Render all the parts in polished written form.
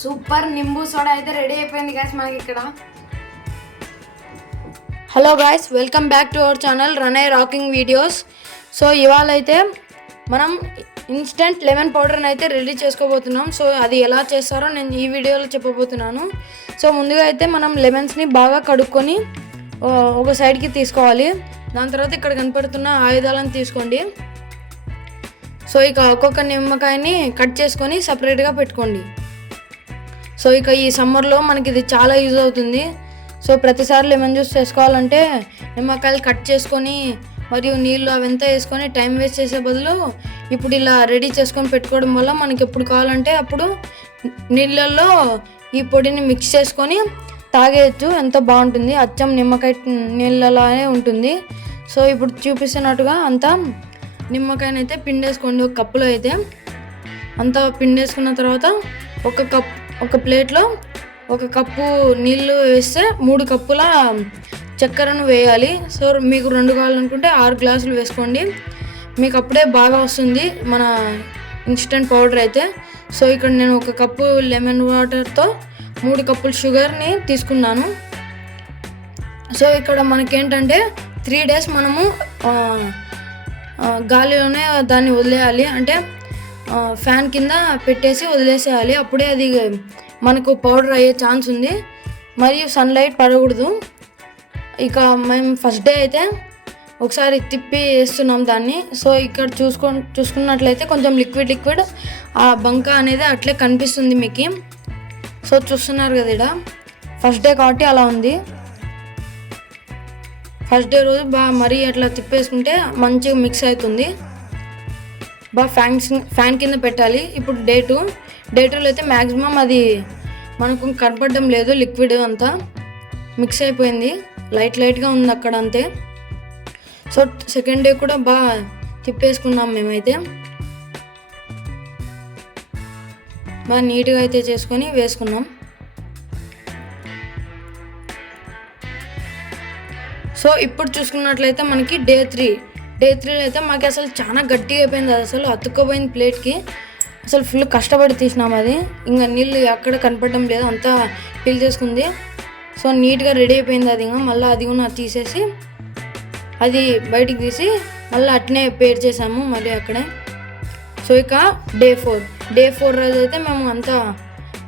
Super నింబు soda అయితే ready అయిపోయింది guys మనకి ఇక్కడ. Hello guys, welcome back to our channel run rocking videos. So ఇవాళ అయితే మనం ఇన్స్టెంట్ లెమన్ పౌడర్ని అయితే రెడీ చేసుకోబోతున్నాం. సో అది ఎలా చేస్తారో నేను ఈ వీడియోలో చెప్పబోతున్నాను. సో ముందుగా అయితే మనం లెమన్స్ని బాగా కడుక్కొని ఒక సైడ్కి తీసుకోవాలి. దాని తర్వాత ఇక్కడ కనపడుతున్న ఆయుధాలను తీసుకోండి. సో ఇక ఒక్కొక్క నిమ్మకాయని కట్ చేసుకొని సపరేట్గా పెట్టుకోండి. సో ఇక ఈ సమ్మర్లో మనకి ఇది చాలా యూజ్ అవుతుంది. సో ప్రతిసారి లెమన్ జ్యూస్ చేసుకోవాలంటే నిమ్మకాయలు కట్ చేసుకొని మరియు నీళ్ళు అవంతా వేసుకొని టైం వేస్ట్ చేసే బదులు ఇప్పుడు ఇలా రెడీ చేసుకొని పెట్టుకోవడం వల్ల మనకి ఎప్పుడు కావాలంటే అప్పుడు నీళ్ళల్లో ఈ పొడిని మిక్స్ చేసుకొని తాగేయచ్చు. ఎంతో బాగుంటుంది, అచ్చం నిమ్మకాయ నీళ్ళలానే ఉంటుంది. సో ఇప్పుడు చూపిస్తున్నట్టుగా అంతా నిమ్మకాయనైతే పిండేసుకోండి. ఒక కప్పులో అయితే అంతా పిండేసుకున్న తర్వాత ఒక ప్లేట్లో 1 కప్పు నీళ్ళు వేస్తే 3 కప్పుల చక్కెరను వేయాలి. సో మీకు 2 కావాలనుకుంటే 6 గ్లాసులు వేసుకోండి. మీకు అప్పుడే బాగా వస్తుంది మన ఇన్స్టెంట్ పౌడర్ అయితే. సో ఇక్కడ నేను 1 కప్పు లెమన్ వాటర్తో 3 కప్పుల షుగర్ని తీసుకున్నాను. సో ఇక్కడ మనకేంటంటే 3 డేస్ మనము గాలిలోనే దాన్ని వదిలేయాలి, అంటే ఫ్యాన్ కింద పెట్టేసి వదిలేసేయాలి. అప్పుడే అది మనకు పౌడర్ అయ్యే ఛాన్స్ ఉంది, మరియు సన్లైట్ పడకూడదు. ఇక మేము ఫస్ట్ డే అయితే ఒకసారి తిప్పి వేస్తున్నాం దాన్ని. సో ఇక్కడ చూసుకున్నట్లయితే కొంచెం లిక్విడ్ ఆ బంక అనేది అట్లే కనిపిస్తుంది మీకు. సో చూస్తున్నారు కదా, ఇక్కడ ఫస్ట్ డే కాబట్టి అలా ఉంది. ఫస్ట్ డే రోజు బాగా మరీ అట్లా తిప్పేసుకుంటే మంచిగా మిక్స్ అవుతుంది. బాగా ఫ్యాన్ కింద పెట్టాలి. ఇప్పుడు డే 2లో అయితే మ్యాక్సిమం అది మనకు కనపడడం లేదు, లిక్విడ్ అంతా మిక్స్ అయిపోయింది, లైట్గా ఉంది అక్కడ అంతే. సో సెకండ్ డే కూడా బాగా తిప్పేసుకున్నాం మేమైతే. బాగా నీట్గా అయితే చేసుకొని వేసుకున్నాం. సో ఇప్పుడు చూసుకున్నట్లయితే మనకి డే 3లో అయితే మాకు అసలు చాలా గట్టిగా అయిపోయింది. అది అసలు అతుక్కపోయింది ప్లేట్కి. అసలు ఫుల్ కష్టపడి తీసినాం అది. ఇంకా నీళ్ళు ఎక్కడ కనపడడం లేదు, అంతా ఫిల్ చేసుకుంది. సో నీట్గా రెడీ అయిపోయింది అది. ఇంకా మళ్ళీ అది కూడా తీసేసి అది బయటికి తీసి మళ్ళీ అట్నే పేర్ చేసాము మళ్ళీ అక్కడే. సో ఇక డే 4 రోజు అయితే మేము అంతా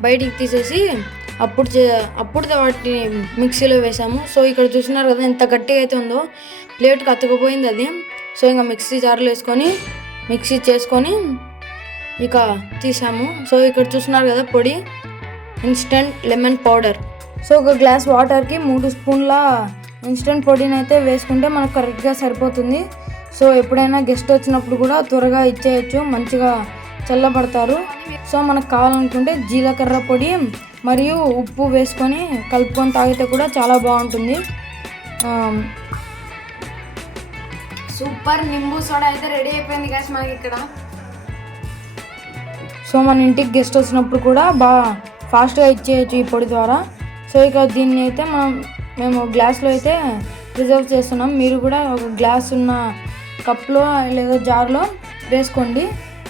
బయటికి తీసేసి అప్పుడు వాటిని మిక్సీలో వేసాము. సో ఇక్కడ చూస్తున్నారు కదా ఎంత గట్టిగా అయితే ఉందో, ప్లేట్కి అతుకుపోయింది అది. సో ఇంకా మిక్సీ జార్లో వేసుకొని మిక్సీ చేసుకొని ఇక తీసాము. సో ఇక్కడ చూస్తున్నారు కదా పొడి, instant lemon powder. So 1 glass వాటర్కి 3 స్పూన్ల ఇన్స్టెంట్ పొడిని అయితే వేసుకుంటే మనకు కరెక్ట్గా సరిపోతుంది. సో ఎప్పుడైనా గెస్ట్ వచ్చినప్పుడు కూడా త్వరగా ఇచ్చేయచ్చు, మంచిగా చల్లబడతారు. సో మనకు కావాలనుకుంటే జీలకర్ర పొడి మరియు ఉప్పు వేసుకొని కలుపుకొని తాగితే కూడా చాలా బాగుంటుంది. సూపర్ నింబు సోడా అయితే రెడీ అయిపోయింది గాయ్స్ మనకి ఇక్కడ. సో మన ఇంటికి గెస్ట్ వచ్చినప్పుడు కూడా బాగా ఫాస్ట్గా ఇచ్చేయచ్చు ఈ పొడి ద్వారా. సో ఇక దీన్ని అయితే మేము గ్లాస్లో అయితే ప్రిజర్వ్ చేస్తున్నాం. మీరు కూడా ఒక గ్లాస్ ఉన్న కప్లో లేదా జార్లో వేసుకోండి.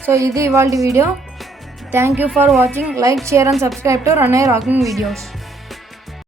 సో ఇది ఇవాళ video. Thank you for watching. Like, share and subscribe to run rocking videos.